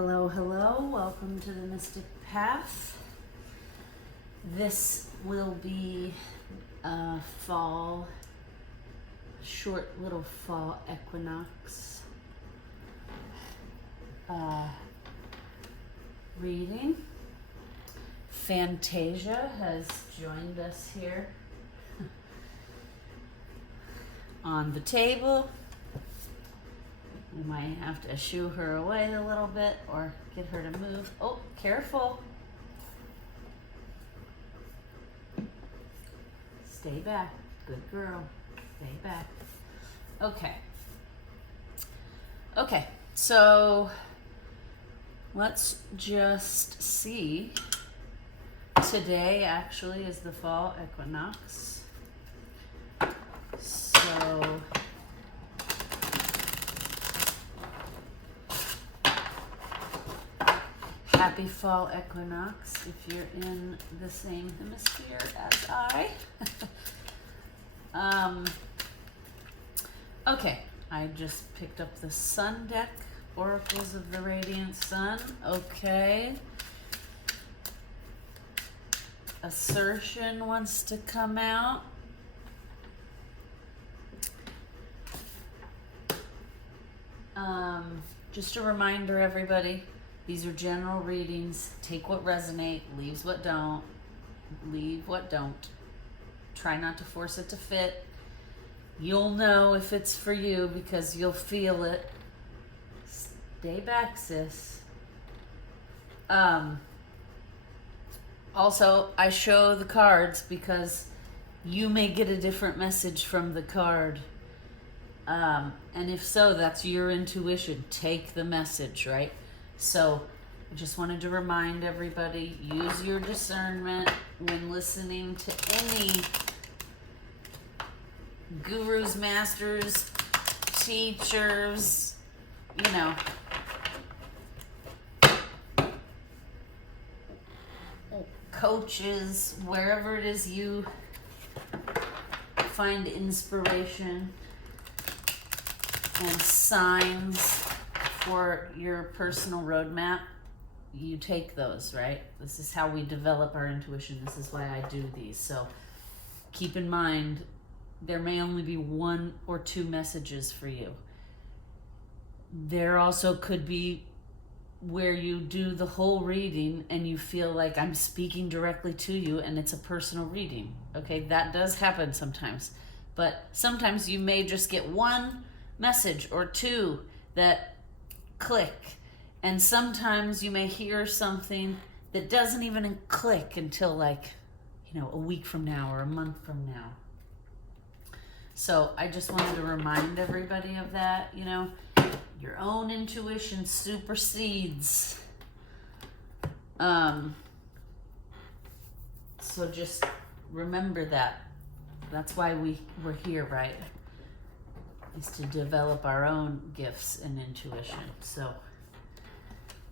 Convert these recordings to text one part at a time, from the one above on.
Hello, hello. Welcome to the Mystic Path. This will be a short little fall equinox reading. Fantasia has joined us here on the table. We might have to shoo her away a little bit or get her to move. Oh, careful. Stay back. Good girl. Stay back. Okay, so let's just see. Today actually is the fall equinox. So happy fall equinox if you're in the same hemisphere as I. Okay, I just picked up the Sun deck, Oracles of the Radiant Sun. Okay. Assertion wants to come out. Just a reminder, everybody, these are general readings. Take what resonate, leave what don't. Try not to force it to fit. You'll know if it's for you because you'll feel it. Stay back, sis. Also, I show the cards because you may get a different message from the card. And if so, that's your intuition. Take the message, right? So I just wanted to remind everybody, use your discernment when listening to any gurus, masters, teachers, coaches, wherever it is you find inspiration and signs for your personal roadmap, you take those, right? This is how we develop our intuition. This is why I do these. So keep in mind, there may only be one or two messages for you. There also could be where you do the whole reading and you feel like I'm speaking directly to you and it's a personal reading. Okay, that does happen sometimes. But sometimes you may just get one message or two that click. And sometimes you may hear something that doesn't even click until a week from now or a month from now. So I just wanted to remind everybody of that, your own intuition supersedes. So just remember that. That's why we're here, right? Is to develop our own gifts and intuition. So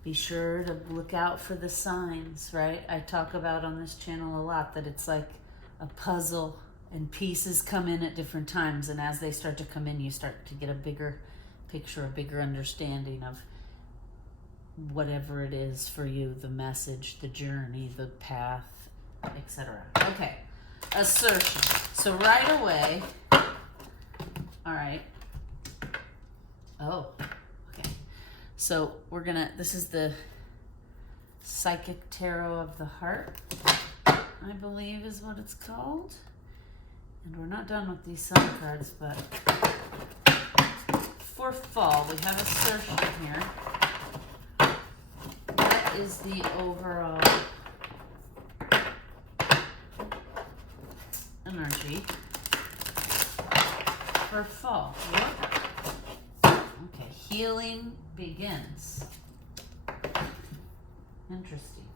be sure to look out for the signs, right? I talk about on this channel a lot that it's like a puzzle and pieces come in at different times. And as they start to come in, you start to get a bigger picture, a bigger understanding of whatever it is for you, the message, the journey, the path, etc. Okay, assertion. So right away, all right. Oh, okay. So this is the Psychic Tarot of the Heart, I believe is what it's called. And we're not done with these sun cards, but for fall, we have assertion here. What is the overall energy for fall? Okay, healing begins. Interesting.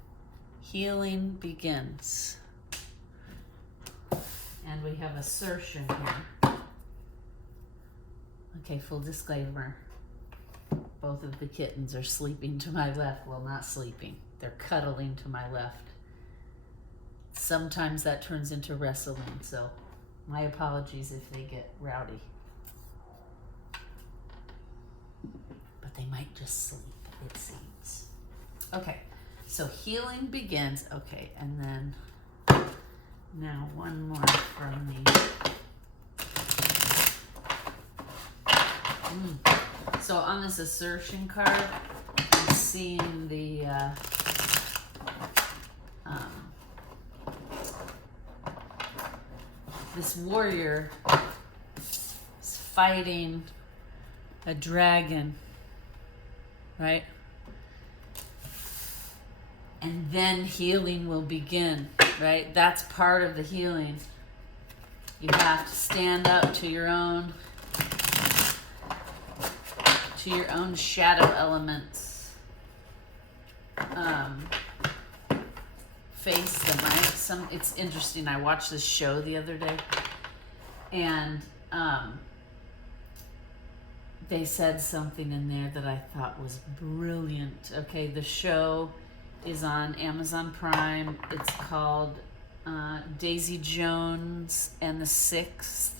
Healing begins. And we have assertion here. Okay, full disclaimer. Both of the kittens are sleeping to my left. Well, not sleeping. They're cuddling to my left. Sometimes that turns into wrestling, so my apologies if they get rowdy. But they might just sleep. it seems. Okay, so healing begins. Okay, and then now one more from the... So on this assertion card, I'm seeing the this warrior is fighting a dragon, right? And then healing will begin, right? That's part of the healing. You have to stand up to your own shadow elements. Face them, right? It's interesting. I watched this show the other day, and they said something in there that I thought was brilliant. Okay, the show is on Amazon Prime. It's called Daisy Jones and the Six,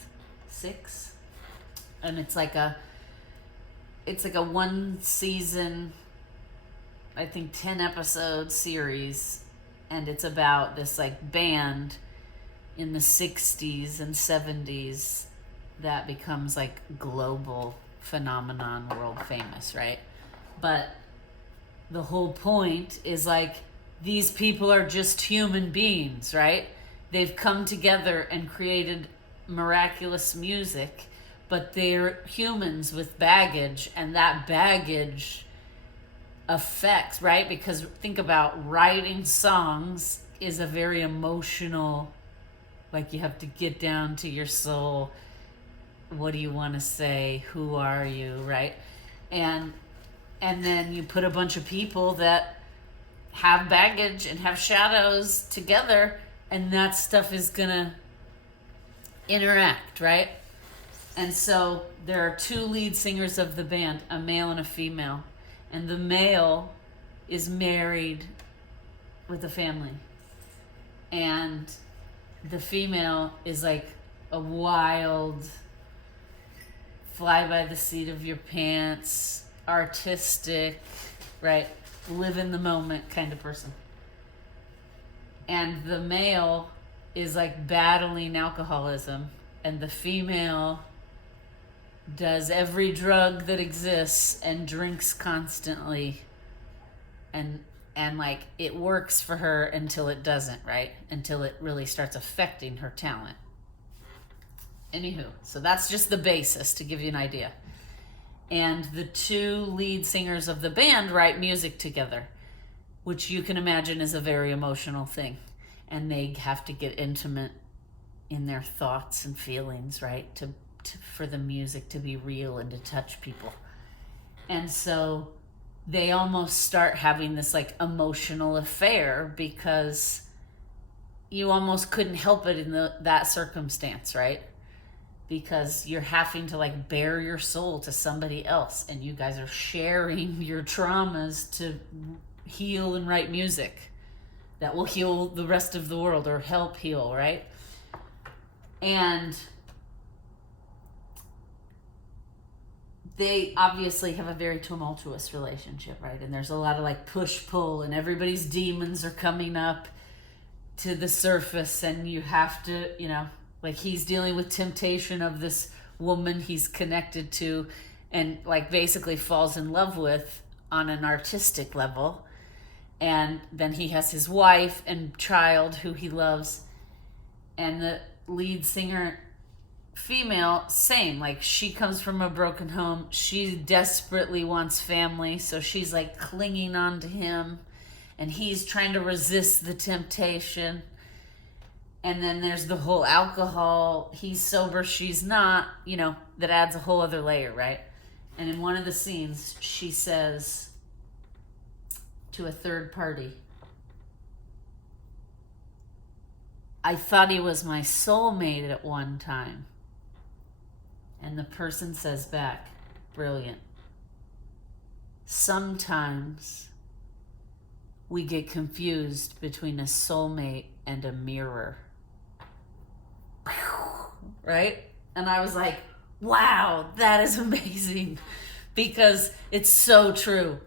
and it's like a one season, I think 10 episode series, and it's about this like band in the 60s and 70s that becomes like global phenomenon, world famous, right? But the whole point is like, these people are just human beings, right? They've come together and created miraculous music, but they're humans with baggage, and that baggage affects, right? Because think about writing songs is a very emotional, like you have to get down to your soul. What do you want to say? Who are you, right? And then you put a bunch of people that have baggage and have shadows together, and that stuff is gonna interact, right? And so there are two lead singers of the band, a male and a female. And the male is married with a family. And the female is like a wild, fly by the seat of your pants, artistic, right? Live in the moment kind of person. And the male is like battling alcoholism, and the female does every drug that exists and drinks constantly, and like it works for her until it doesn't, right? Until it really starts affecting her talent. Anywho, so that's just the basis to give you an idea. And the two lead singers of the band write music together, which you can imagine is a very emotional thing. And they have to get intimate in their thoughts and feelings, right? For the music to be real and to touch people. And so they almost start having this like emotional affair, because you almost couldn't help it in that circumstance, right? Because you're having to like bare your soul to somebody else, and you guys are sharing your traumas to heal and write music that will heal the rest of the world, or help heal, right? And they obviously have a very tumultuous relationship, right? And there's a lot of like push-pull, and everybody's demons are coming up to the surface, and you have to, like he's dealing with temptation of this woman he's connected to and like basically falls in love with on an artistic level. And then he has his wife and child who he loves. And the lead singer, female, same. Like she comes from a broken home. She desperately wants family. So she's like clinging on to him. And he's trying to resist the temptation. And then there's the whole alcohol. He's sober, she's not, that adds a whole other layer, right? And in one of the scenes, she says to a third party, I thought he was my soulmate at one time. And the person says back, brilliant, sometimes we get confused between a soulmate and a mirror. Right? And I was like, wow, that is amazing, because it's so true.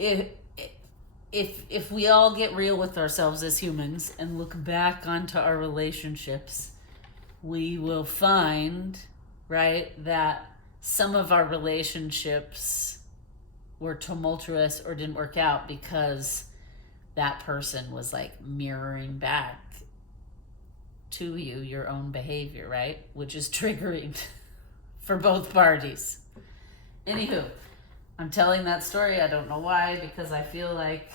if we all get real with ourselves as humans and look back onto our relationships, we will find, right, that some of our relationships were tumultuous or didn't work out because that person was like mirroring back to you your own behavior, right? Which is triggering for both parties. Anywho, I'm telling that story. I don't know why, because I feel like,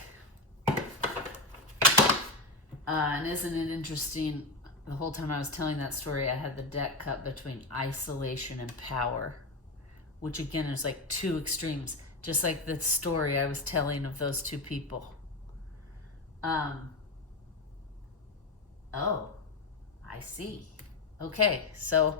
and isn't it interesting? The whole time I was telling that story, I had the deck cut between isolation and power, which again is like two extremes, just like the story I was telling of those two people. Oh, I see. Okay, so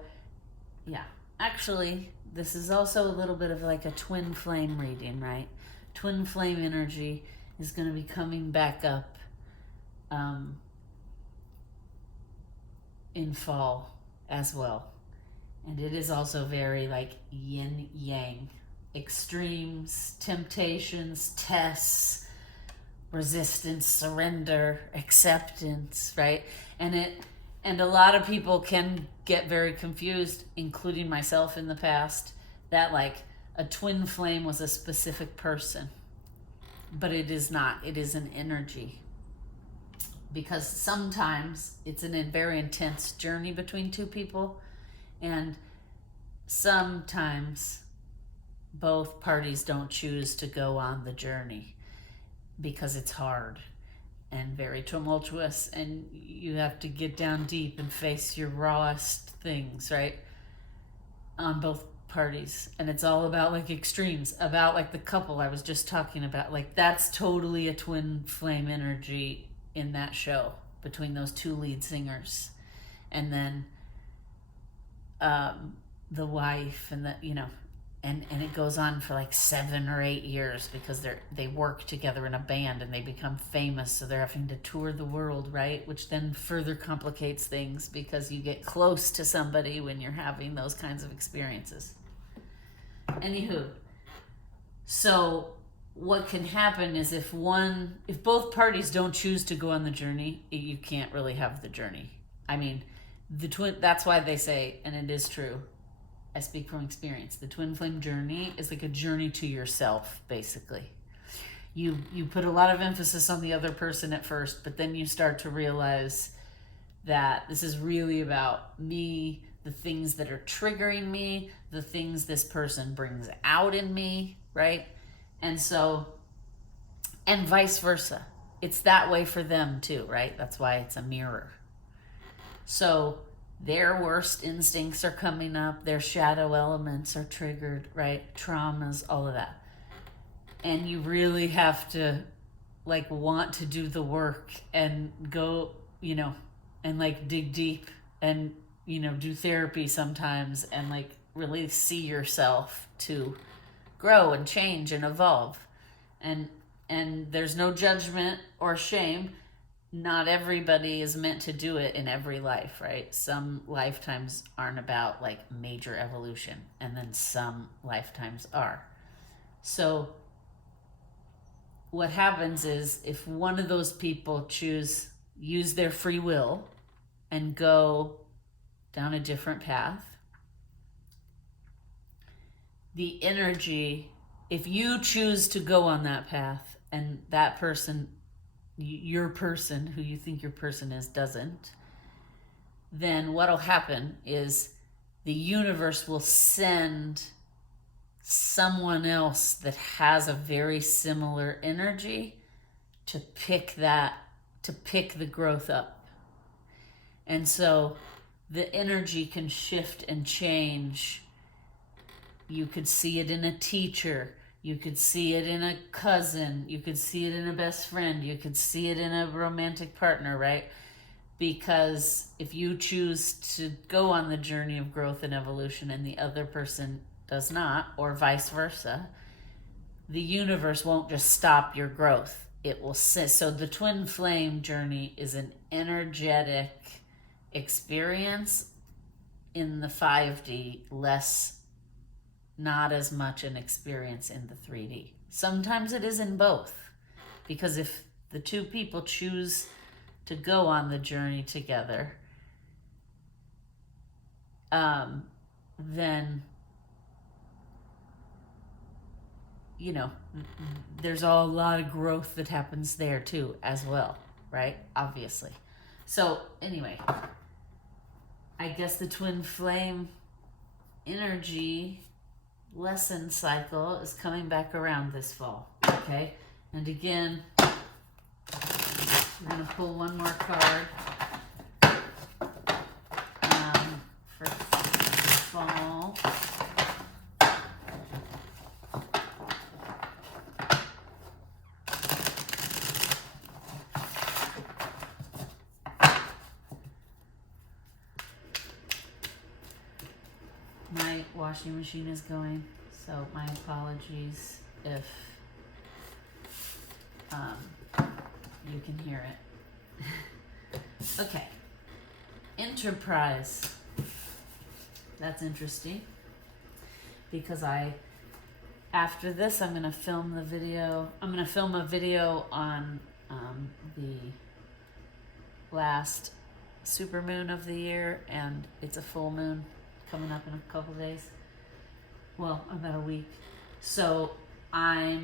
yeah, actually, this is also a little bit of like a twin flame reading, right? Twin flame energy is going to be coming back up in fall as well. And it is also very like yin yang, extremes, temptations, tests, resistance, surrender, acceptance, right? And a lot of people can get very confused, including myself in the past, that like a twin flame was a specific person. But it is not. It is an energy. Because sometimes it's a very intense journey between two people, and sometimes both parties don't choose to go on the journey because it's hard and very tumultuous, and you have to get down deep and face your rawest things, right? On both parties. And it's all about like extremes, about like the couple I was just talking about. Like that's totally a twin flame energy in that show between those two lead singers. And then the wife and the, and it goes on for like 7 or 8 years because they work together in a band and they become famous, so they're having to tour the world, right? Which then further complicates things because you get close to somebody when you're having those kinds of experiences. Anywho, so what can happen is if both parties don't choose to go on the journey, you can't really have the journey. I mean, that's why they say, and it is true, I speak from experience, the twin flame journey is like a journey to yourself, basically. You put a lot of emphasis on the other person at first, but then you start to realize that this is really about me, the things that are triggering me, the things this person brings out in me, right? And so, and vice versa. It's that way for them too, right? That's why it's a mirror. So their worst instincts are coming up, their shadow elements are triggered, right? Traumas, all of that. And you really have to like want to do the work and go, and like dig deep and, do therapy sometimes and like really see yourself to grow and change and evolve. And there's no judgment or shame. Not everybody is meant to do it in every life, right? Some lifetimes aren't about like major evolution, and then some lifetimes are. So what happens is if one of those people use their free will and go down a different path, the energy, if you choose to go on that path and that person, your person, who you think your person is, doesn't, then what'll happen is the universe will send someone else that has a very similar energy to pick the growth up. And so the energy can shift and change. You could see it in a teacher. You could see it in a cousin. You could see it in a best friend. You could see it in a romantic partner, right? Because if you choose to go on the journey of growth and evolution and the other person does not, or vice versa, the universe won't just stop your growth. It will so the twin flame journey is an energetic experience in the 5D, less not as much an experience in the 3D. Sometimes it is in both, because if the two people choose to go on the journey together, then, you know, there's a lot of growth that happens there too as well, right? Obviously. So anyway, I guess the twin flame energy lesson cycle is coming back around this fall, okay? And again, we're going to pull one more card for fall. My washing machine is going, so my apologies if you can hear it. Okay, enterprise. That's interesting, because after this I'm gonna film the video. I'm gonna film a video on the last supermoon of the year, and it's a full moon coming up in a couple days. Well, about a week. So I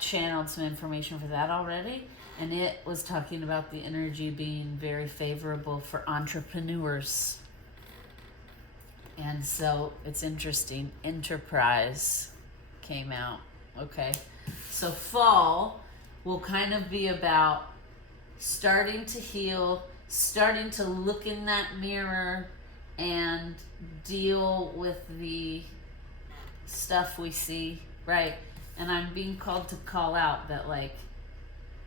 channeled some information for that already, and it was talking about the energy being very favorable for entrepreneurs. And so it's interesting. Enterprise came out. Okay. So fall will kind of be about starting to heal, starting to look in that mirror and deal with the stuff we see, right? And I'm being called to call out that, like,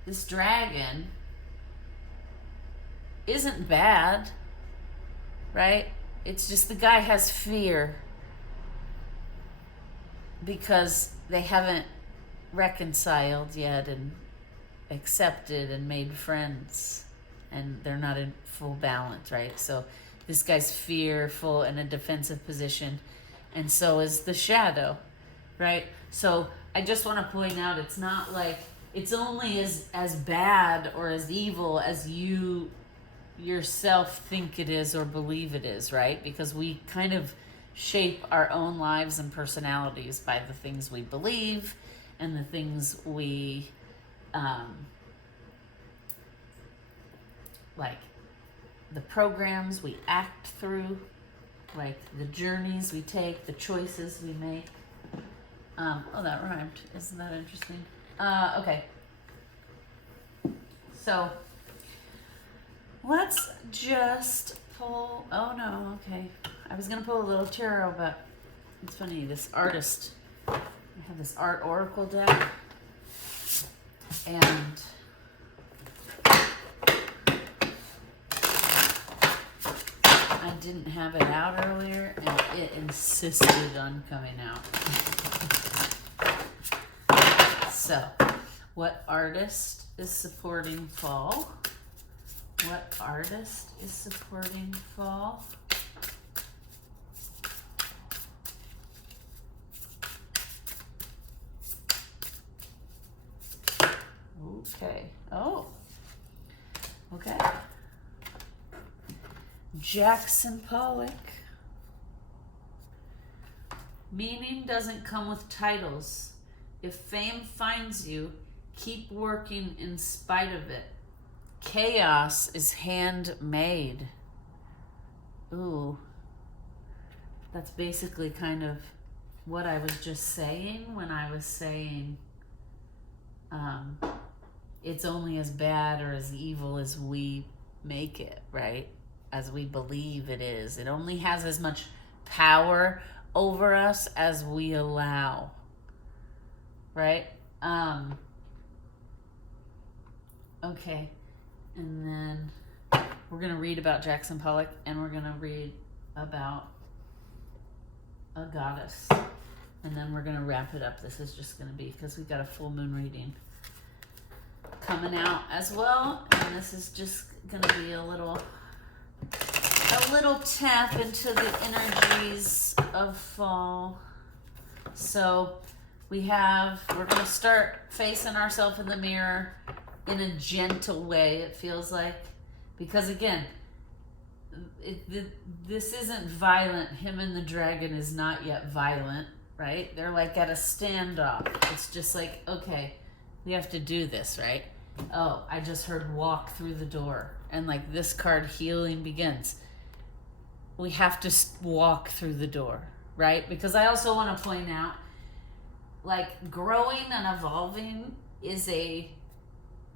this dragon isn't bad, right? It's just the guy has fear because they haven't reconciled yet and accepted and made friends, and they're not in full balance, right? So this guy's fearful in a defensive position, and so is the shadow, right? So I just want to point out, it's not like it's only as bad or as evil as you yourself think it is or believe it is, right? Because we kind of shape our own lives and personalities by the things we believe and the things we like, the programs we act through, like the journeys we take, the choices we make. Oh, that rhymed. Isn't that interesting? Okay. So let's just pull. Oh no, okay. I was gonna pull a little tarot, but it's funny. This artist, I have this art oracle deck, and I didn't have it out earlier, and it insisted on coming out. So, what artist is supporting fall? What artist is supporting fall? Okay. Oh. Okay. Jackson Pollock. Meaning doesn't come with titles. If fame finds you, keep working in spite of it. Chaos is handmade. Ooh. That's basically kind of what I was just saying when I was saying it's only as bad or as evil as we make it, right? As we believe it is. It only has as much power over us as we allow, right? Okay, and then we're going to read about Jackson Pollock, and we're going to read about a goddess, and then we're going to wrap it up. This is just going to be, because we've got a full moon reading coming out as well, and this is just going to be a little a little tap into the energies of fall. So we're going to start facing ourselves in the mirror in a gentle way, it feels like. Because again, this isn't violent. Him and the dragon is not yet violent, right? They're like at a standoff. It's just like, okay, we have to do this, right? Oh, I just heard walk through the door. And like this card, healing begins. We have to walk through the door, right? Because I also want to point out, like, growing and evolving is a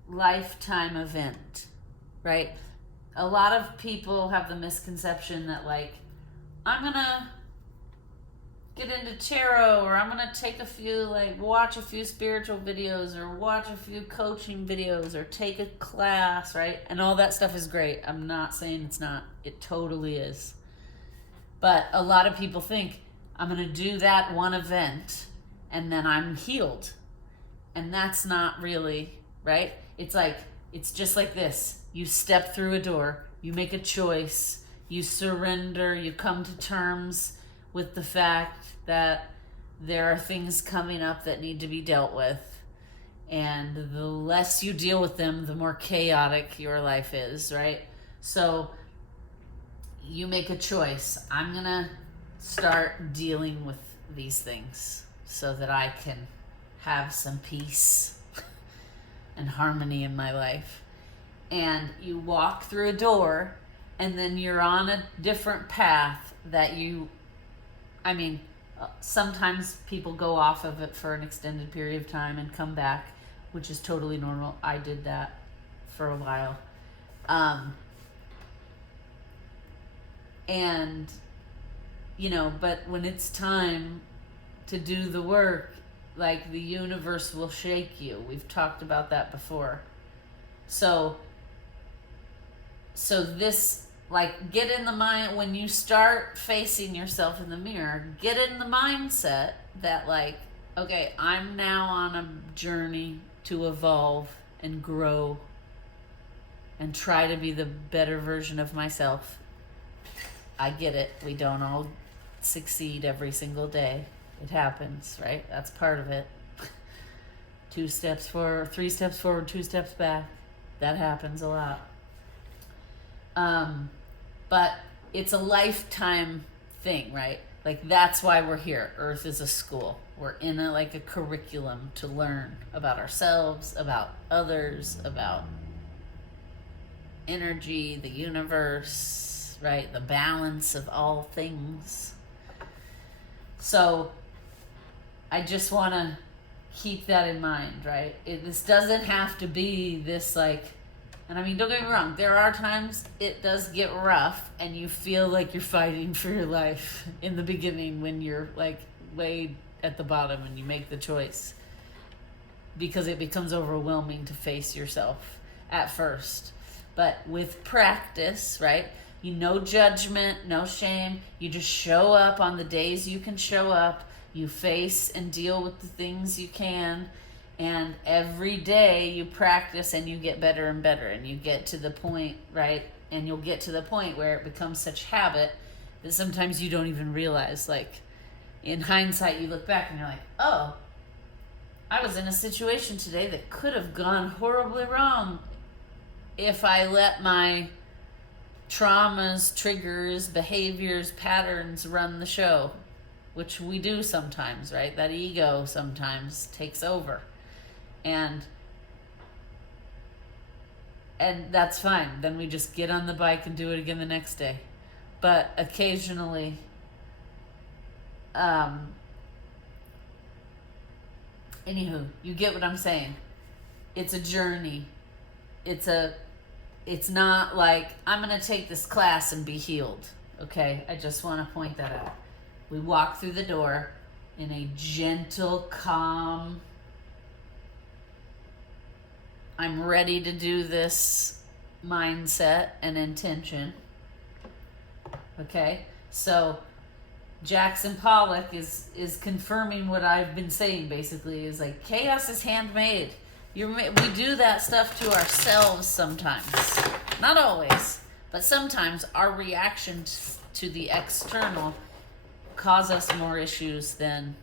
lifetime event, right? A lot of people have the misconception that, like, I'm gonna get into tarot, or I'm gonna take a few, like, watch a few spiritual videos, or watch a few coaching videos, or take a class, right? And all that stuff is great. I'm not saying it's not. It totally is. But a lot of people think, I'm gonna do that one event and then I'm healed. And that's not really, right? It's like, it's just like this. You step through a door, you make a choice, you surrender, you come to terms with the fact that there are things coming up that need to be dealt with. And the less you deal with them, the more chaotic your life is, right? So you make a choice. I'm gonna start dealing with these things so that I can have some peace and harmony in my life. And you walk through a door, and then you're on a different path that sometimes people go off of it for an extended period of time and come back, which is totally normal. I did that for a while. And, but when it's time to do the work, like, the universe will shake you. We've talked about that before. So this, like, get in the mind, when you start facing yourself in the mirror, get in the mindset that, like, okay, I'm now on a journey to evolve and grow and try to be the better version of myself. I get it. We don't all succeed every single day. It happens, right? That's part of it. 2 steps forward, 3 steps forward, 2 steps back. That happens a lot. But it's a lifetime thing, right? Like, that's why we're here. Earth is a school. We're in a curriculum to learn about ourselves, about others, about energy, the universe, right? The balance of all things. So I just want to keep that in mind, right? This doesn't have to be this, like, and I mean, don't get me wrong, there are times it does get rough and you feel like you're fighting for your life in the beginning when you're, like, way at the bottom and you make the choice, because it becomes overwhelming to face yourself at first. But with practice, right? No judgment, no shame. You just show up on the days you can show up. You face and deal with the things you can. And every day you practice and you get better and better. And you get to the point, right? And you'll get to the point where it becomes such habit that sometimes you don't even realize. Like, in hindsight, you look back and you're like, oh, I was in a situation today that could have gone horribly wrong if I let my traumas, triggers, behaviors, patterns run the show, which we do sometimes, right? That ego sometimes takes over. And that's fine. Then we just get on the bike and do it again the next day. But occasionally, anywho, you get what I'm saying. It's a journey. It's not like, I'm going to take this class and be healed. Okay? I just want to point that out. We walk through the door in a gentle, calm, I'm ready to do this mindset and intention. Okay? So Jackson Pollock is confirming what I've been saying, basically, is like, chaos is handmade. We do that stuff to ourselves sometimes. Not always, But sometimes our reactions to the external cause us more issues than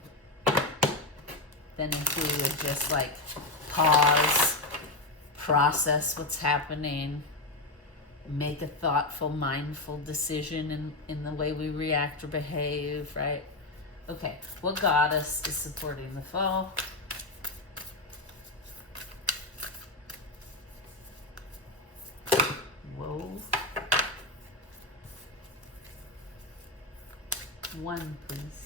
if we would just like pause, process what's happening, make a thoughtful, mindful decision in the way we react or behave, right? Okay, what goddess is supporting the fall? Whoa. 1, please.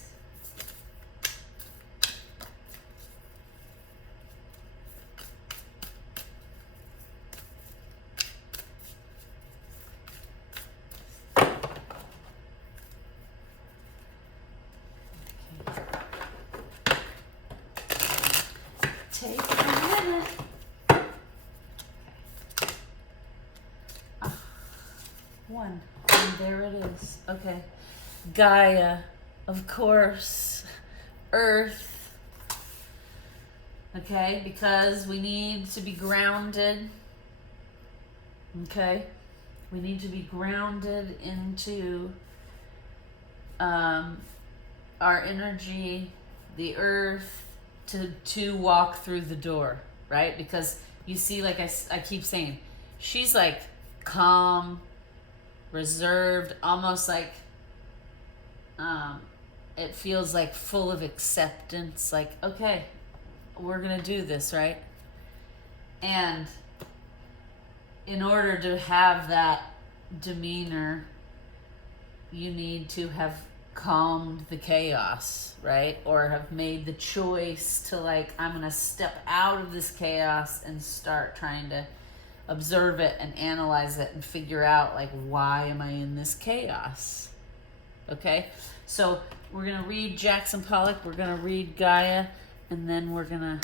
Take a minute. Okay. 1. And there it is. Okay. Gaia, of course. Earth. Okay, because we need to be grounded. Okay? We need to be grounded into our energy, the earth, to walk through the door, right? Because you see, like I keep saying, she's like calm, reserved, almost like it feels like full of acceptance, like, okay, we're gonna do this, right? And in order to have that demeanor, you need to have calmed the chaos, right? Or have made the choice to, like, I'm gonna step out of this chaos and start trying to observe it and analyze it and figure out, like, why am I in this chaos? Okay, so we're gonna read Jackson Pollock, we're gonna read Gaia, and then we're gonna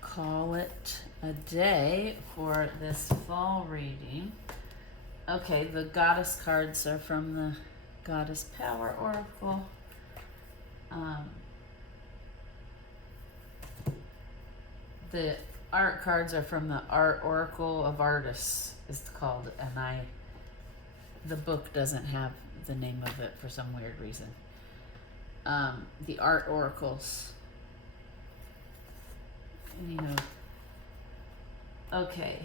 call it a day for this fall reading. Okay, the goddess cards are from the Goddess Power Oracle. The art cards are from the Art Oracle of Artists, it's called, and the book doesn't have the name of it for some weird reason. The Art Oracles. Anywho. Okay.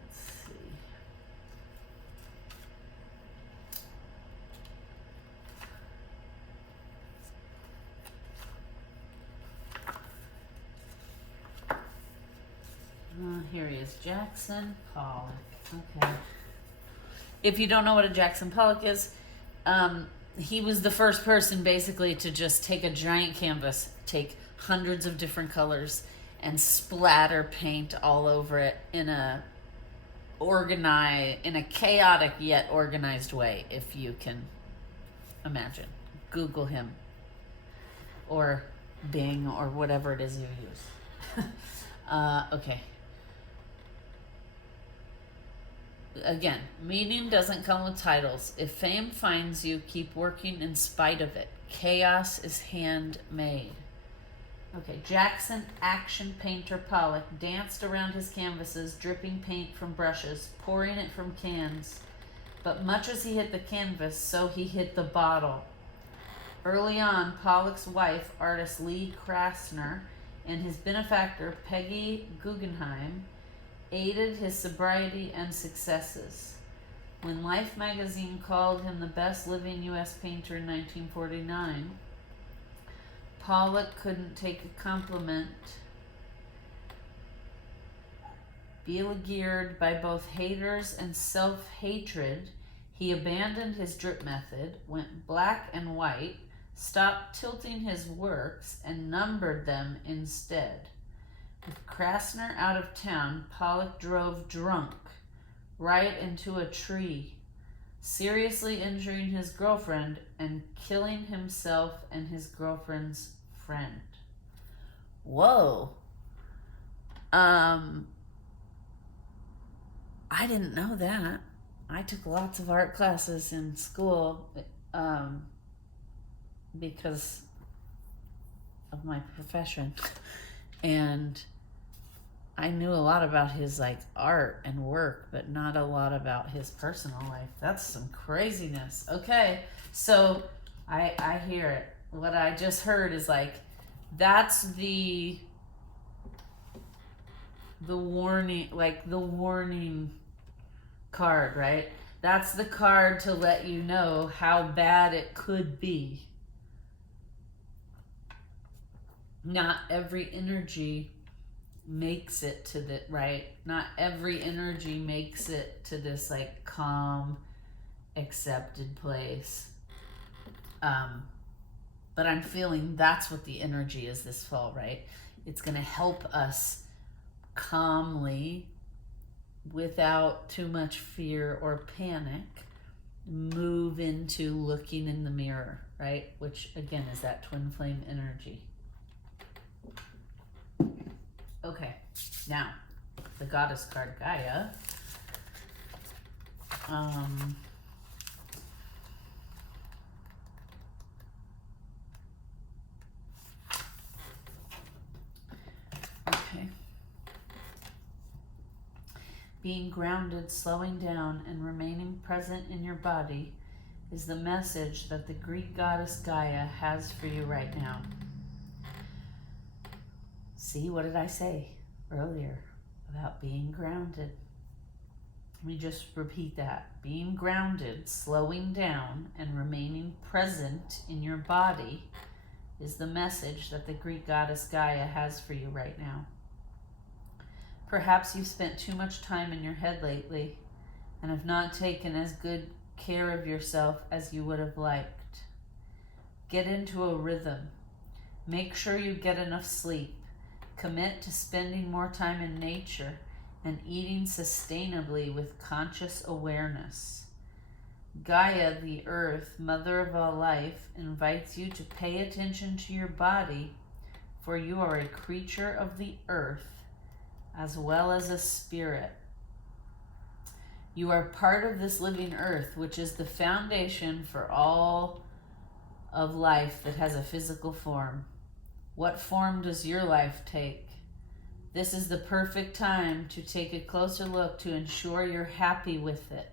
Let's see. Here he is, Jackson Pollock. Okay. If you don't know what a Jackson Pollock is, he was the first person basically to just take a giant canvas, take hundreds of different colors, and splatter paint all over it in a chaotic yet organized way, if you can imagine. Google him, or Bing, or whatever it is you use. Okay. Again, meaning doesn't come with titles. If fame finds you, keep working in spite of it. Chaos is handmade. Okay, Jackson Action Painter Pollock danced around his canvases, dripping paint from brushes, pouring it from cans. But much as he hit the canvas, so he hit the bottle. Early on, Pollock's wife, artist Lee Krasner, and his benefactor, Peggy Guggenheim, aided his sobriety and successes. When Life magazine called him the best living U.S. painter in 1949, Pollock couldn't take a compliment. Beleaguered by both haters and self-hatred, he abandoned his drip method, went black and white, stopped tilting his works, and numbered them instead. With Krasner out of town, Pollock drove drunk right into a tree, seriously injuring his girlfriend and killing himself and his girlfriend's friend. Whoa. I didn't know that. I took lots of art classes in school because of my profession. And I knew a lot about his like art and work, but not a lot about his personal life. That's some craziness. Okay, so I hear it. What I just heard is like, that's the warning, like the warning card, right? That's the card to let you know how bad it could be. Not every energy makes it to the right. Not every energy makes it to this like calm, accepted place. But I'm feeling that's what the energy is this fall, right? It's going to help us calmly, without too much fear or panic, move into looking in the mirror, right? Which again is that twin flame energy. Okay, now the goddess card Gaia. Okay. Being grounded, slowing down, and remaining present in your body is the message that the Greek goddess Gaia has for you right now. See, what did I say earlier about being grounded? Let me just repeat that. Being grounded, slowing down, and remaining present in your body is the message that the Greek goddess Gaia has for you right now. Perhaps you've spent too much time in your head lately and have not taken as good care of yourself as you would have liked. Get into a rhythm. Make sure you get enough sleep. Commit to spending more time in nature and eating sustainably with conscious awareness. Gaia, the earth, mother of all life, invites you to pay attention to your body, for you are a creature of the earth as well as a spirit. You are part of this living earth, which is the foundation for all of life that has a physical form. What form does your life take? This is the perfect time to take a closer look to ensure you're happy with it.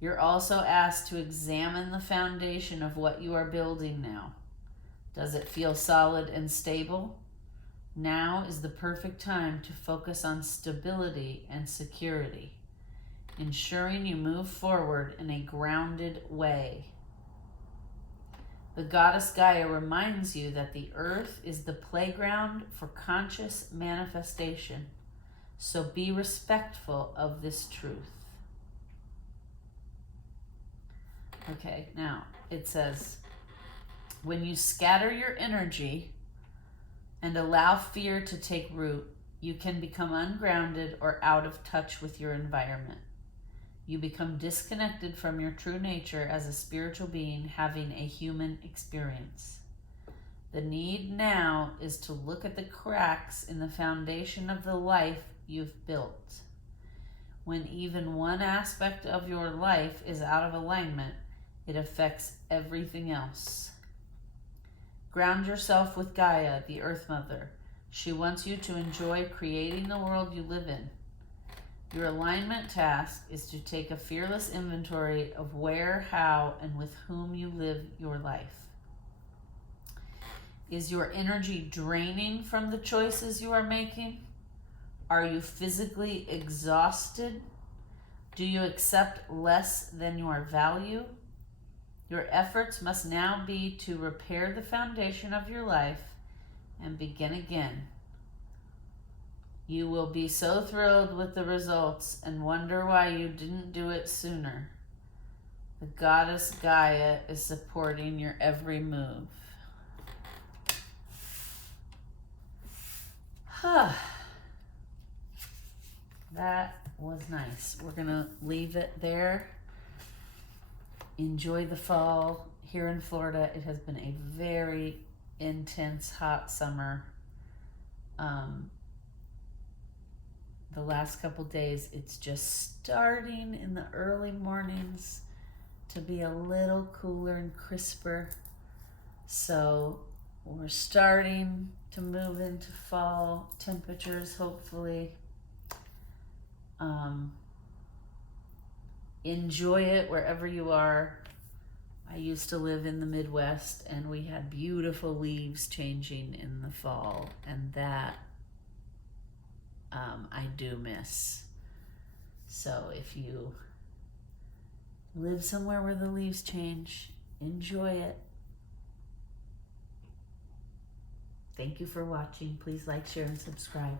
You're also asked to examine the foundation of what you are building now. Does it feel solid and stable? Now is the perfect time to focus on stability and security, ensuring you move forward in a grounded way. The goddess Gaia reminds you that the earth is the playground for conscious manifestation, so be respectful of this truth. Okay, now it says, when you scatter your energy and allow fear to take root, you can become ungrounded or out of touch with your environment. You become disconnected from your true nature as a spiritual being having a human experience. The need now is to look at the cracks in the foundation of the life you've built. When even one aspect of your life is out of alignment, it affects everything else. Ground yourself with Gaia, the Earth Mother. She wants you to enjoy creating the world you live in. Your alignment task is to take a fearless inventory of where, how, and with whom you live your life. Is your energy draining from the choices you are making? Are you physically exhausted? Do you accept less than your value? Your efforts must now be to repair the foundation of your life and begin again. You will be so thrilled with the results and wonder why you didn't do it sooner. The goddess Gaia is supporting your every move. That was nice. We're going to leave it there. Enjoy the fall. Here in Florida, it has been a very intense, hot summer. The last couple days, it's just starting in the early mornings to be a little cooler and crisper. So we're starting to move into fall temperatures, hopefully. Enjoy it wherever you are. I used to live in the Midwest, and we had beautiful leaves changing in the fall, and that I do miss. So if you live somewhere where the leaves change, enjoy it. Thank you for watching. Please like, share, and subscribe.